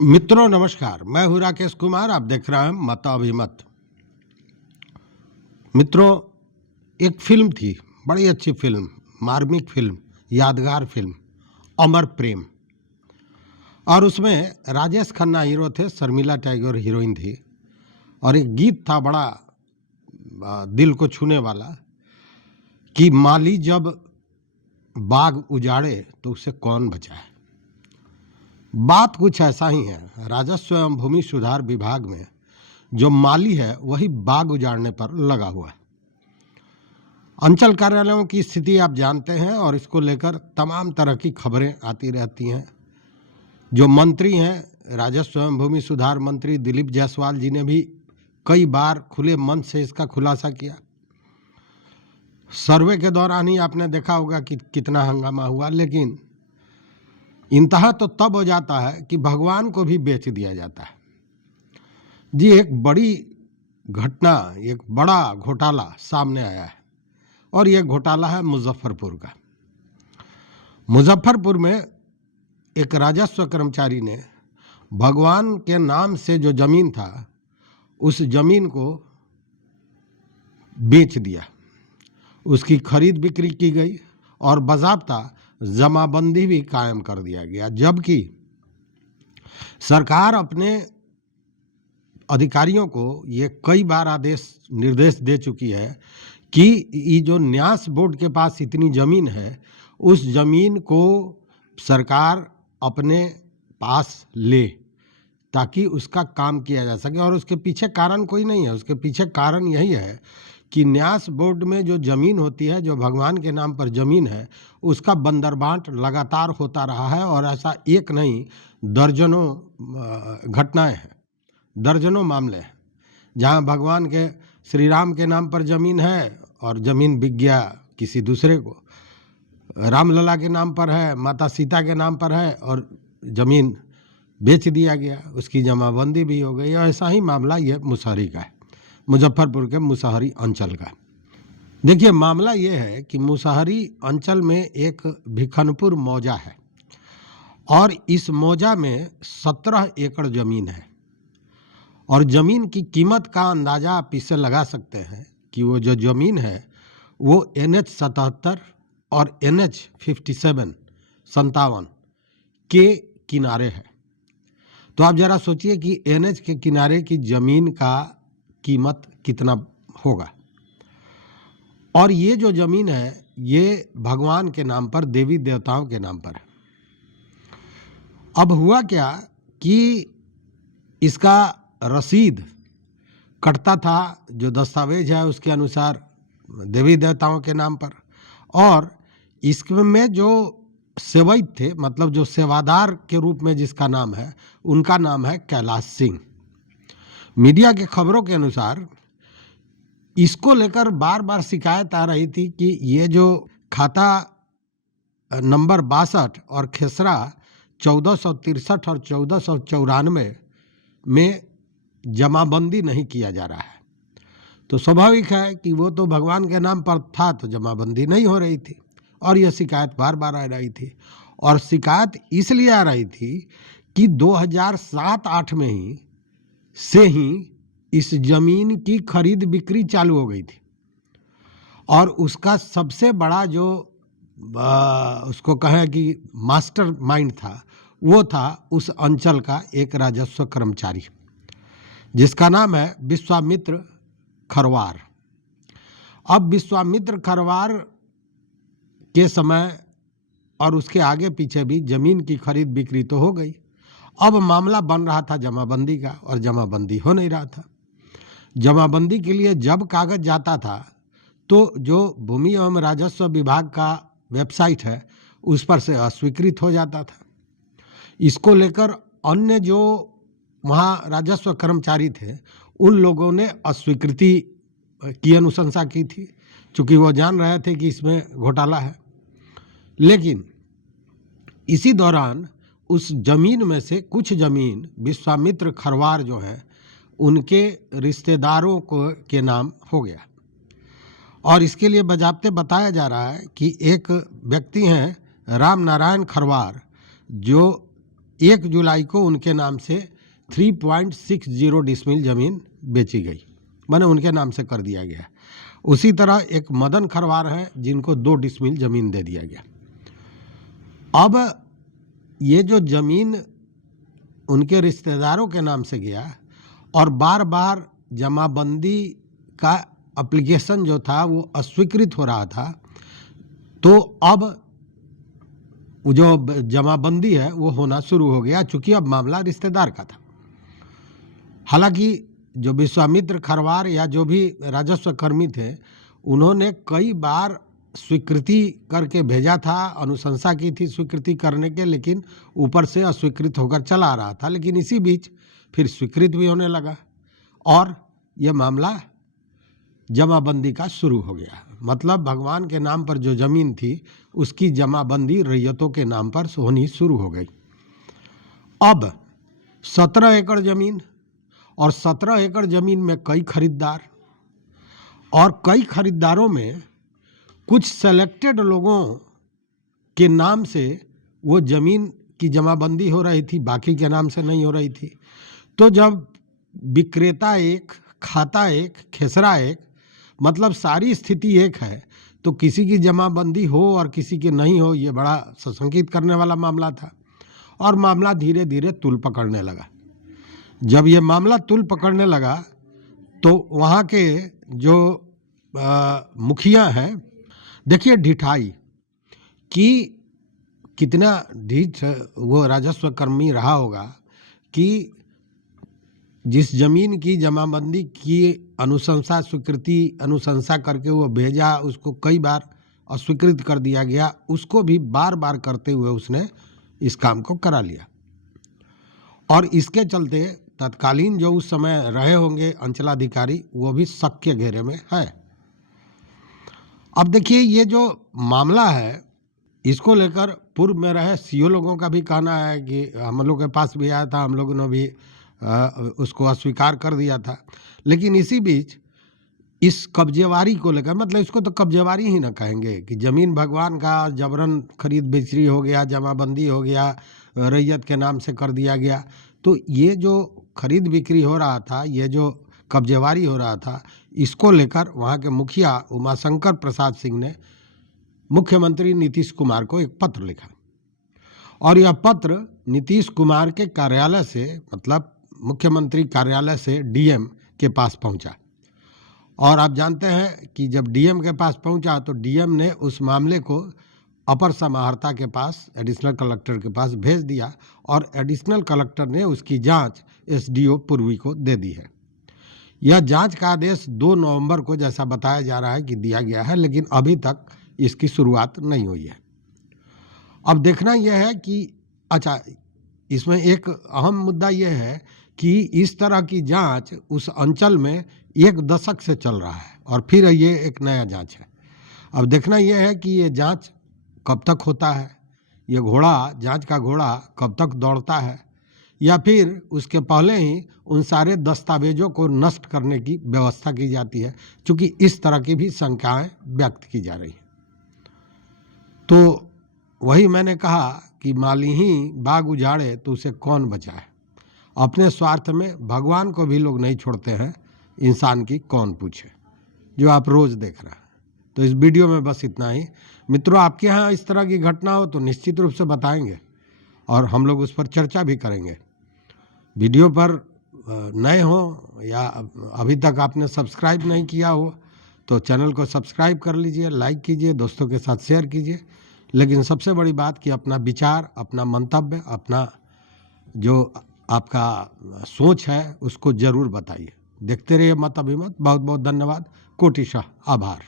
मित्रों नमस्कार, मैं हूं राकेश कुमार। आप देख रहे हैं मत अभिमत। मित्रों, एक फिल्म थी, बड़ी अच्छी फिल्म, मार्मिक फिल्म, यादगार फिल्म, अमर प्रेम। और उसमें राजेश खन्ना हीरो थे, शर्मिला टैगोर हीरोइन थी। और एक गीत था बड़ा दिल को छूने वाला कि माली जब बाग उजाड़े तो उसे कौन बचाए। बात कुछ ऐसा ही है। राजस्व एवं भूमि सुधार विभाग में जो माली है वही बाग उजाड़ने पर लगा हुआ है। अंचल कार्यालयों की स्थिति आप जानते हैं और इसको लेकर तमाम तरह की खबरें आती रहती हैं। जो मंत्री हैं, राजस्व एवं भूमि सुधार मंत्री दिलीप जायसवाल जी ने भी कई बार खुले मन से इसका खुलासा किया। सर्वे के दौरान ही आपने देखा होगा कि कितना हंगामा हुआ, लेकिन इंतहा तो तब हो जाता है कि भगवान को भी बेच दिया जाता है। जी, एक बड़ी घटना, एक बड़ा घोटाला सामने आया है और यह घोटाला है मुजफ्फरपुर का। मुजफ्फरपुर में एक राजस्व कर्मचारी ने भगवान के नाम से जो जमीन था उस जमीन को बेच दिया। उसकी खरीद बिक्री की गई और बाज़ाब्ता जमाबंदी भी कायम कर दिया गया, जबकि सरकार अपने अधिकारियों को ये कई बार निर्देश दे चुकी है कि ये जो न्यास बोर्ड के पास इतनी ज़मीन है उस ज़मीन को सरकार अपने पास ले ताकि उसका काम किया जा सके। और उसके पीछे कारण कोई नहीं है, उसके पीछे कारण यही है कि न्यास बोर्ड में जो ज़मीन होती है, जो भगवान के नाम पर ज़मीन है, उसका बंदरबांट लगातार होता रहा है। और ऐसा एक नहीं, दर्जनों घटनाएं हैं, दर्जनों मामले हैं जहां भगवान के, श्री राम के नाम पर ज़मीन है और ज़मीन बिक गया किसी दूसरे को। रामलला के नाम पर है, माता सीता के नाम पर है और ज़मीन बेच दिया गया, उसकी जमाबंदी भी हो गई। और ऐसा ही मामला ये मुसहरी का है, मुजफ्फरपुर के मुसहरी अंचल का। देखिए, मामला ये है कि मुसहरी अंचल में एक भिखनपुर मौजा है और इस मौजा में 17 एकड़ ज़मीन है। और ज़मीन की कीमत का अंदाज़ा आप इससे लगा सकते हैं कि वो जो ज़मीन है वो NH 77 और NH 57 के किनारे है। तो आप ज़रा सोचिए कि NH के किनारे की ज़मीन का कीमत कितना होगा। और ये जो ज़मीन है ये भगवान के नाम पर, देवी देवताओं के नाम पर है। अब हुआ क्या कि इसका रसीद कटता था, जो दस्तावेज है उसके अनुसार, देवी देवताओं के नाम पर। और इसमें जो सेवक थे, मतलब जो सेवादार के रूप में जिसका नाम है, उनका नाम है कैलाश सिंह। मीडिया के खबरों के अनुसार इसको लेकर बार बार शिकायत आ रही थी कि ये जो खाता नंबर 62 और खेसरा 1463 और 1494 में जमाबंदी नहीं किया जा रहा है। तो स्वाभाविक है कि वो तो भगवान के नाम पर था तो जमाबंदी नहीं हो रही थी और यह शिकायत बार बार आ रही थी। और शिकायत इसलिए आ रही थी कि 2007-8 में ही इस जमीन की खरीद बिक्री चालू हो गई थी। और उसका सबसे बड़ा जो उसको कहें कि मास्टर माइंड था, वो था उस अंचल का एक राजस्व कर्मचारी जिसका नाम है विश्वामित्र खरवार। अब विश्वामित्र खरवार के समय और उसके आगे पीछे भी जमीन की खरीद बिक्री तो हो गई। अब मामला बन रहा था जमाबंदी का और जमाबंदी हो नहीं रहा था। जमाबंदी के लिए जब कागज जाता था तो जो भूमि एवं राजस्व विभाग का वेबसाइट है उस पर से अस्वीकृत हो जाता था। इसको लेकर अन्य जो वहाँ राजस्व कर्मचारी थे उन लोगों ने अस्वीकृति की अनुशंसा की थी, क्योंकि वो जान रहे थे कि इसमें घोटाला है। लेकिन इसी दौरान उस जमीन में से कुछ जमीन विश्वामित्र खरवार जो है उनके रिश्तेदारों को के नाम हो गया। और इसके लिए बजाबते बताया जा रहा है कि एक व्यक्ति हैं राम नारायण खरवार, जो 1 जुलाई को उनके नाम से 3.60 डिसमिल जमीन बेची गई, माने उनके नाम से कर दिया गया। उसी तरह एक मदन खरवार है जिनको 2 डिसमिल जमीन दे दिया गया। अब ये जो जमीन उनके रिश्तेदारों के नाम से गया और बार बार जमाबंदी का एप्लीकेशन जो था वो अस्वीकृत हो रहा था, तो अब जो जमाबंदी है वो होना शुरू हो गया, चूंकि अब मामला रिश्तेदार का था। हालांकि जो विश्वामित्र खरवार या जो भी राजस्व कर्मी थे, उन्होंने कई बार स्वीकृति करके भेजा था, अनुशंसा की थी स्वीकृति करने के, लेकिन ऊपर से अस्वीकृत होकर चला आ रहा था। लेकिन इसी बीच फिर स्वीकृत भी होने लगा और ये मामला जमाबंदी का शुरू हो गया। मतलब भगवान के नाम पर जो जमीन थी उसकी जमाबंदी रैयतों के नाम पर होनी शुरू हो गई। अब 17 एकड़ जमीन और 17 एकड़ जमीन में कई खरीदार, और कई खरीदारों में कुछ सेलेक्टेड लोगों के नाम से वो जमीन की जमाबंदी हो रही थी, बाकी के नाम से नहीं हो रही थी। तो जब विक्रेता एक, खाता एक, खेसरा एक, मतलब सारी स्थिति एक है, तो किसी की जमाबंदी हो और किसी की नहीं हो, ये बड़ा सशंकित करने वाला मामला था। और मामला धीरे धीरे तूल पकड़ने लगा। जब ये मामला तूल पकड़ने लगा तो वहाँ के जो मुखिया हैं, देखिए ढिठाई कि कितना ढीठ वो राजस्व कर्मी रहा होगा कि जिस जमीन की जमाबंदी की अनुशंसा स्वीकृति अनुशंसा करके वो भेजा, उसको कई बार अस्वीकृत कर दिया गया, उसको भी बार बार करते हुए उसने इस काम को करा लिया। और इसके चलते तत्कालीन जो उस समय रहे होंगे अंचलाधिकारी, वो भी शक के घेरे में है। अब देखिए ये जो मामला है, इसको लेकर पूर्व में रहे सीओ लोगों का भी कहना है कि हम लोग के पास भी आया था, हम लोगों ने भी उसको अस्वीकार कर दिया था। लेकिन इसी बीच इस कब्जेवारी को लेकर, मतलब इसको तो कब्जेवारी ही ना कहेंगे कि ज़मीन भगवान का जबरन खरीद बिक्री हो गया, जमाबंदी हो गया, रैयत के नाम से कर दिया गया। तो ये जो खरीद बिक्री हो रहा था, ये जो कब्जेवारी हो रहा था, इसको लेकर वहाँ के मुखिया उमाशंकर प्रसाद सिंह ने मुख्यमंत्री नीतीश कुमार को एक पत्र लिखा। और यह पत्र नीतीश कुमार के कार्यालय से, मतलब मुख्यमंत्री कार्यालय से डीएम के पास पहुंचा। और आप जानते हैं कि जब डीएम के पास पहुंचा तो डीएम ने उस मामले को अपर समाहर्ता के पास, एडिशनल कलेक्टर के पास भेज दिया और एडिशनल कलेक्टर ने उसकी जांच एसडीओ पूर्वी को दे दी है। यह जांच का आदेश 2 नवंबर को जैसा बताया जा रहा है कि दिया गया है, लेकिन अभी तक इसकी शुरुआत नहीं हुई है। अब देखना यह है कि अच्छा, इसमें एक अहम मुद्दा यह है कि इस तरह की जांच उस अंचल में 1 दशक से चल रहा है और फिर ये एक नया जांच है। अब देखना यह है कि ये जांच कब तक होता है, ये घोड़ा, जांच का घोड़ा कब तक दौड़ता है, या फिर उसके पहले ही उन सारे दस्तावेजों को नष्ट करने की व्यवस्था की जाती है, क्योंकि इस तरह की भी शंकाएं व्यक्त की जा रही हैं। तो वही मैंने कहा कि माली ही बाग उजाड़े तो उसे कौन बचाए। अपने स्वार्थ में भगवान को भी लोग नहीं छोड़ते हैं, इंसान की कौन पूछे, जो आप रोज़ देख रहे हैं। तो इस वीडियो में बस इतना ही। मित्रों, आपके यहाँ इस तरह की घटना हो तो निश्चित रूप से बताएंगे और हम लोग उस पर चर्चा भी करेंगे। वीडियो पर नए हो या अभी तक आपने सब्सक्राइब नहीं किया हो तो चैनल को सब्सक्राइब कर लीजिए, लाइक कीजिए, दोस्तों के साथ शेयर कीजिए। लेकिन सबसे बड़ी बात कि अपना विचार, अपना मंतव्य, अपना जो आपका सोच है उसको ज़रूर बताइए। देखते रहिए मत अभिमत। बहुत बहुत धन्यवाद, कोटिशः आभार।